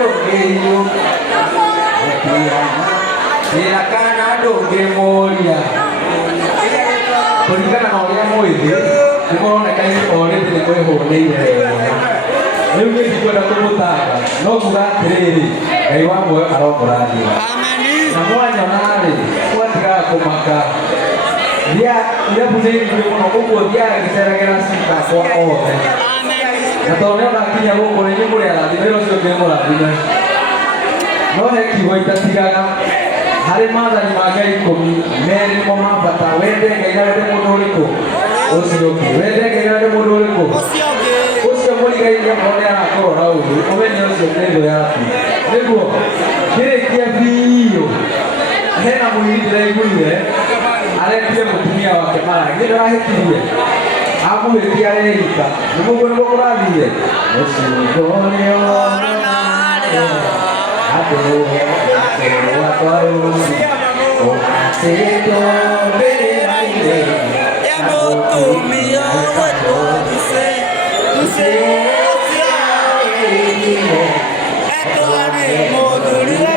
dogeyo sirakana doge moria kuringana na uria mwithe nimuroneka orĩte nĩ mwĩhũnĩire rĩu nĩndikwenda kũmũtanga no kuga atĩrĩrĩ Ngai wa muoyo aromũrathima na mwanyona-rĩ mwatigaga kũmaka irabu nĩ nyingĩ mũno ũguo thiaga ngĩceragĩra citakwa othe na tondũ nĩona nginya gũkũ nĩ nyũmũrĩ arathime wĩra ũcio ngĩmũrathime no he kiugo itatigaga harĩ maathani ma Ngai 10 merĩ nĩmo ma bata wende Ngai na wende mũndũ ũrĩkũ ũcio ũngĩ wende Ngai na wende mũndũ ũrĩkũ ũcio mũrigaine mũno nĩ arakũrora ũndũ ũmenye ũcio nĩ thũ yaku nĩguo kĩrĩkia biũ hena mũini ndĩraiguire aretire mũtumia wake Maragi nĩ ndĩrahĩtirie amũhĩtia arerika nĩmuguo nĩguo kũrathire mũcingo nĩ oranaria andũ wakwarusi ũhatĩtwo mbĩrĩra-inĩ ya mũtumia wetwo Thuce ciaĩrĩire etwo nĩ mũthuri wa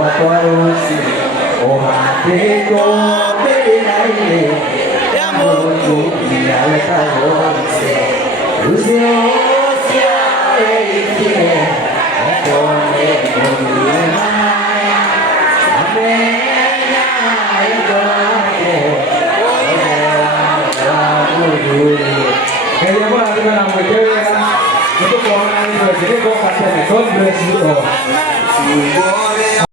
wakwarusi ũhatĩtwo mbĩrĩra-inĩ ya mũtumia wetagwo Thuce ciaĩrĩire etwo nĩ mũthuri wa amenya wendo wake Ngai amũrathime na mwĩke wega nĩtũkonana nĩ mweke nĩgoka tene. God bless you all.